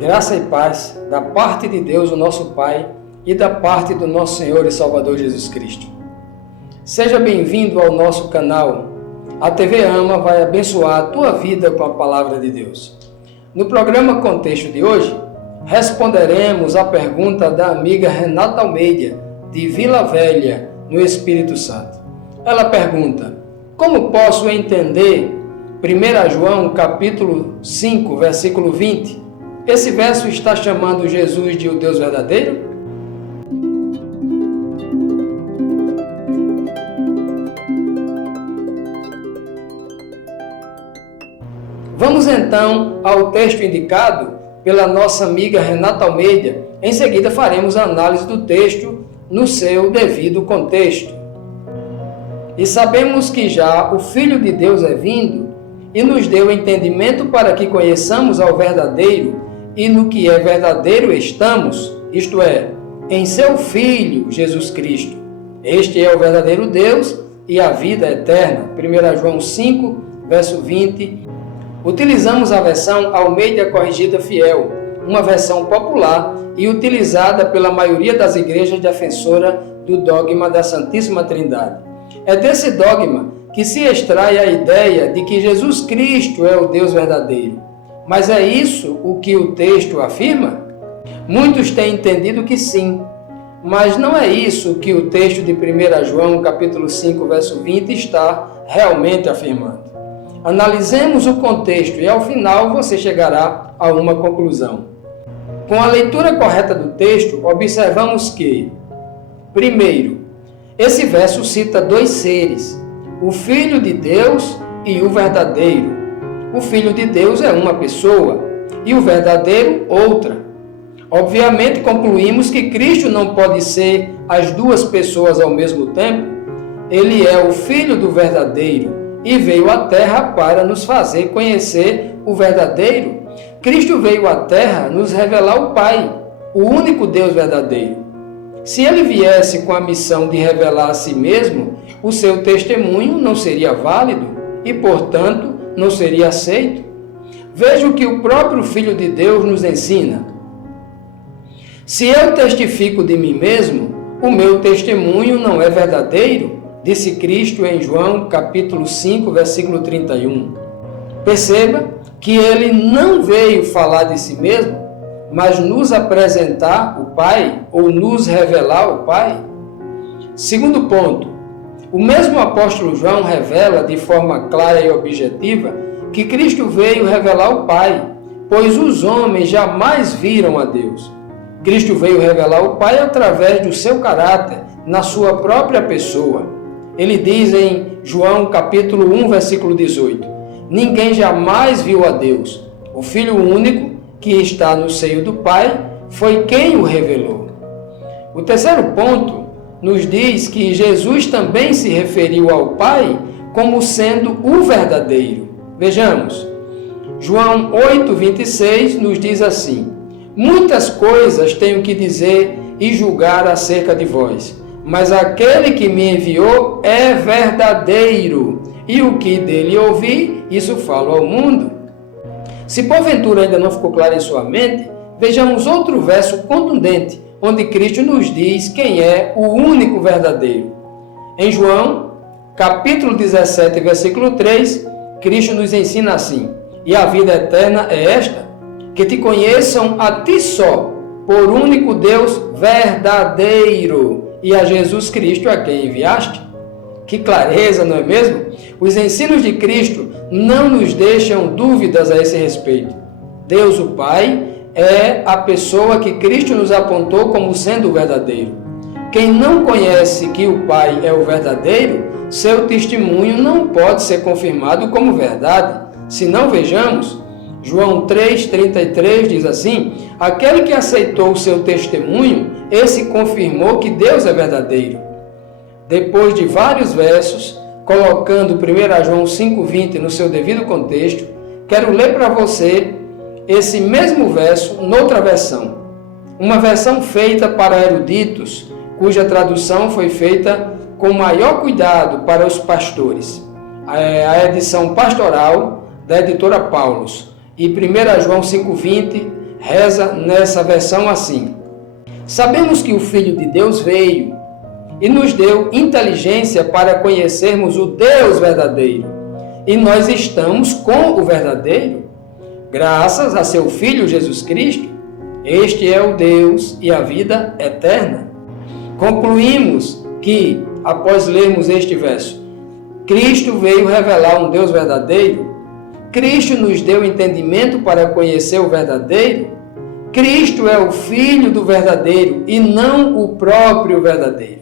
Graça e paz da parte de Deus, o nosso Pai, e da parte do nosso Senhor e Salvador Jesus Cristo. Seja bem-vindo ao nosso canal. A TV Ama vai abençoar a tua vida com a palavra de Deus. No programa Contexto de hoje, responderemos a pergunta da amiga Renata Almeida, de Vila Velha, no Espírito Santo. Ela pergunta: como posso entender 1 João capítulo 5, versículo 20? Esse verso está chamando Jesus de o Deus verdadeiro? Vamos então ao texto indicado pela nossa amiga Renata Almeida. Em seguida faremos a análise do texto no seu devido contexto. E sabemos que já o Filho de Deus é vindo e nos deu entendimento para que conheçamos ao verdadeiro e no que é verdadeiro estamos, isto é, em seu Filho, Jesus Cristo. Este é o verdadeiro Deus e a vida eterna. 1 João 5, verso 20. Utilizamos a versão Almeida Corrigida Fiel, uma versão popular e utilizada pela maioria das igrejas defensora do dogma da Santíssima Trindade. É desse dogma que se extrai a ideia de que Jesus Cristo é o Deus verdadeiro. Mas é isso o que o texto afirma? Muitos têm entendido que sim, mas não é isso que o texto de 1 João, capítulo 5, verso 20, está realmente afirmando. Analisemos o contexto e, ao final, você chegará a uma conclusão. Com a leitura correta do texto, observamos que, primeiro, esse verso cita dois seres, o Filho de Deus e o verdadeiro. O Filho de Deus é uma pessoa e o verdadeiro outra. Obviamente, concluímos que Cristo não pode ser as duas pessoas ao mesmo tempo. Ele é o Filho do verdadeiro e veio à Terra para nos fazer conhecer o verdadeiro. Cristo veio à Terra nos revelar o Pai, o único Deus verdadeiro. Se ele viesse com a missão de revelar a si mesmo, o seu testemunho não seria válido e, portanto, não seria aceito. Veja o que o próprio Filho de Deus nos ensina. Se eu testifico de mim mesmo, o meu testemunho não é verdadeiro, disse Cristo em João capítulo 5, versículo 31. Perceba que ele não veio falar de si mesmo, mas nos apresentar o Pai ou nos revelar o Pai. Segundo ponto, o mesmo apóstolo João revela de forma clara e objetiva que Cristo veio revelar o Pai, pois os homens jamais viram a Deus. Cristo veio revelar o Pai através do seu caráter, na sua própria pessoa. Ele diz em João capítulo 1, versículo 18, ninguém jamais viu a Deus. O Filho único que está no seio do Pai foi quem o revelou. O terceiro ponto nos diz que Jesus também se referiu ao Pai como sendo o verdadeiro. Vejamos, João 8, 26 nos diz assim: muitas coisas tenho que dizer e julgar acerca de vós, mas aquele que me enviou é verdadeiro, e o que dele ouvi, isso falo ao mundo. Se porventura ainda não ficou claro em sua mente, vejamos outro verso contundente, onde Cristo nos diz quem é o único verdadeiro. Em João, capítulo 17, versículo 3, Cristo nos ensina assim: e a vida eterna é esta, que te conheçam a ti só, por único Deus verdadeiro, e a Jesus Cristo a quem enviaste. Que clareza, não é mesmo? Os ensinos de Cristo não nos deixam dúvidas a esse respeito. Deus, o Pai, é a pessoa que Cristo nos apontou como sendo o verdadeiro. Quem não conhece que o Pai é o verdadeiro, seu testemunho não pode ser confirmado como verdade. Se não, vejamos, João 3,33 diz assim: aquele que aceitou o seu testemunho, esse confirmou que Deus é verdadeiro. Depois de vários versos, colocando 1 João 5,20 no seu devido contexto, quero ler para você esse mesmo verso noutra versão. Uma versão feita para eruditos, cuja tradução foi feita com maior cuidado para os pastores. A edição pastoral da editora Paulus. E 1 João 5,20 reza nessa versão assim: sabemos que o Filho de Deus veio e nos deu inteligência para conhecermos o Deus verdadeiro, e nós estamos com o verdadeiro, graças a seu Filho Jesus Cristo. Este é o Deus e a vida eterna. Concluímos que, após lermos este verso, Cristo veio revelar um Deus verdadeiro, Cristo nos deu entendimento para conhecer o verdadeiro, Cristo é o Filho do verdadeiro e não o próprio verdadeiro.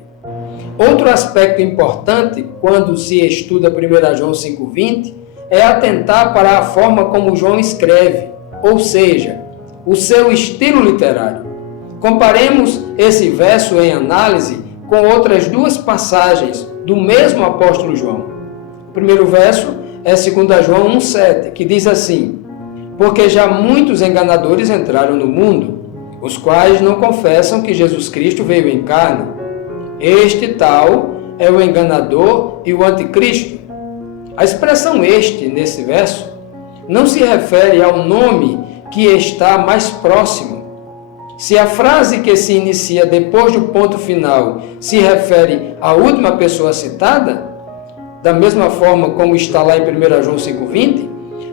Outro aspecto importante quando se estuda 1 João 5,20 é atentar para a forma como João escreve, ou seja, o seu estilo literário. Comparemos esse verso em análise com outras duas passagens do mesmo apóstolo João. O primeiro verso é 2 João 1,7, que diz assim: porque já muitos enganadores entraram no mundo, os quais não confessam que Jesus Cristo veio em carne. Este tal é o enganador e o anticristo. A expressão este, nesse verso, não se refere ao nome que está mais próximo. Se a frase que se inicia depois do ponto final se refere à última pessoa citada, da mesma forma como está lá em 1 João 5,20,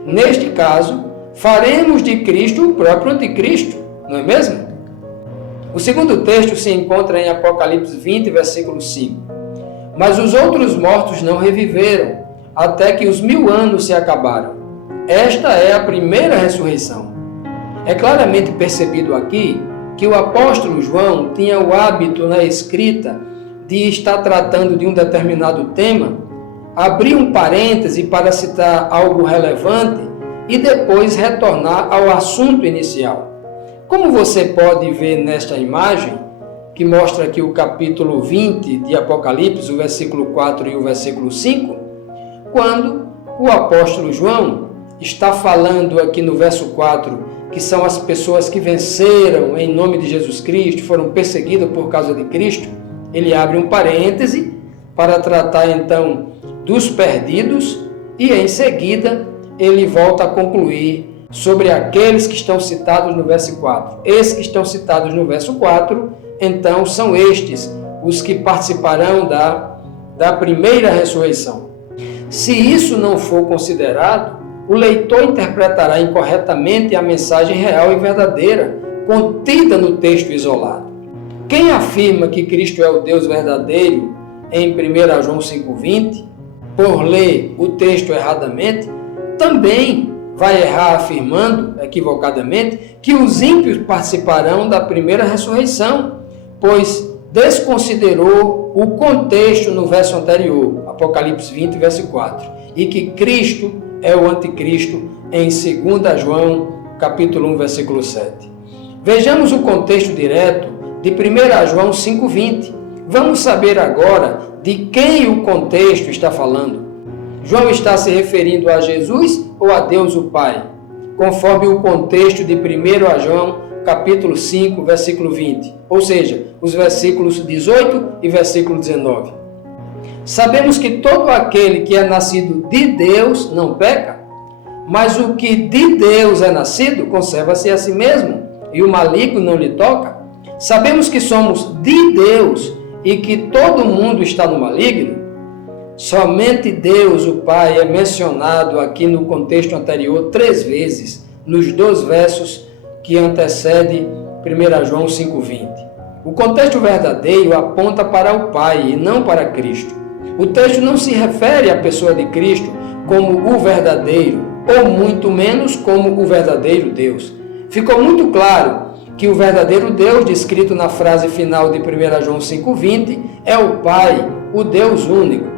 neste caso, faremos de Cristo o próprio anticristo, não é mesmo? O segundo texto se encontra em Apocalipse 20, versículo 5. Mas os outros mortos não reviveram, até que os 1000 anos se acabaram. Esta é a primeira ressurreição. É claramente percebido aqui que o apóstolo João tinha o hábito na escrita de estar tratando de um determinado tema, abrir um parêntese para citar algo relevante e depois retornar ao assunto inicial. Como você pode ver nesta imagem, que mostra aqui o capítulo 20 de Apocalipse, o versículo 4 e o versículo 5, quando o apóstolo João está falando aqui no verso 4, que são as pessoas que venceram em nome de Jesus Cristo, foram perseguidas por causa de Cristo, ele abre um parêntese para tratar então dos perdidos e em seguida ele volta a concluir sobre aqueles que estão citados no verso 4. Esses que estão citados no verso 4, então são estes os que participarão da primeira ressurreição. Se isso não for considerado, o leitor interpretará incorretamente a mensagem real e verdadeira contida no texto isolado. Quem afirma que Cristo é o Deus verdadeiro em 1 João 5,20, por ler o texto erradamente, também vai errar afirmando, equivocadamente, que os ímpios participarão da primeira ressurreição, pois desconsiderou o contexto no verso anterior, Apocalipse 20, verso 4, e que Cristo é o anticristo em 2 João, capítulo 1, versículo 7. Vejamos o contexto direto de 1 João 5,20. Vamos saber agora de quem o contexto está falando. João está se referindo a Jesus ou a Deus o Pai, conforme o contexto de 1 João, capítulo 5, versículo 20, ou seja, os versículos 18 e versículo 19. Sabemos que todo aquele que é nascido de Deus não peca, mas o que de Deus é nascido conserva-se a si mesmo, e o maligno não lhe toca. Sabemos que somos de Deus e que todo mundo está no maligno. Somente Deus, o Pai, é mencionado aqui no contexto anterior 3 vezes, nos 2 versos que antecedem 1 João 5,20. O contexto verdadeiro aponta para o Pai e não para Cristo. O texto não se refere à pessoa de Cristo como o verdadeiro, ou muito menos como o verdadeiro Deus. Ficou muito claro que o verdadeiro Deus, descrito na frase final de 1 João 5,20, é o Pai, o Deus único.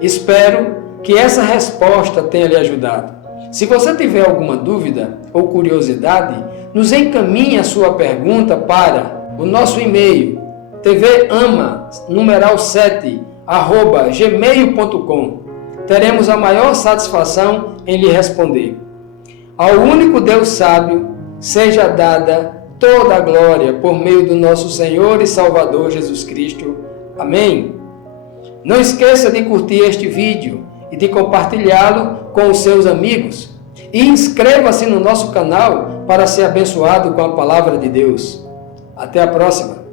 Espero que essa resposta tenha lhe ajudado. Se você tiver alguma dúvida ou curiosidade, nos encaminhe a sua pergunta para o nosso e-mail tvama7@gmail.com. Teremos a maior satisfação em lhe responder. Ao único Deus sábio seja dada toda a glória por meio do nosso Senhor e Salvador Jesus Cristo. Amém. Não esqueça de curtir este vídeo e de compartilhá-lo com os seus amigos. E inscreva-se no nosso canal para ser abençoado com a palavra de Deus. Até a próxima!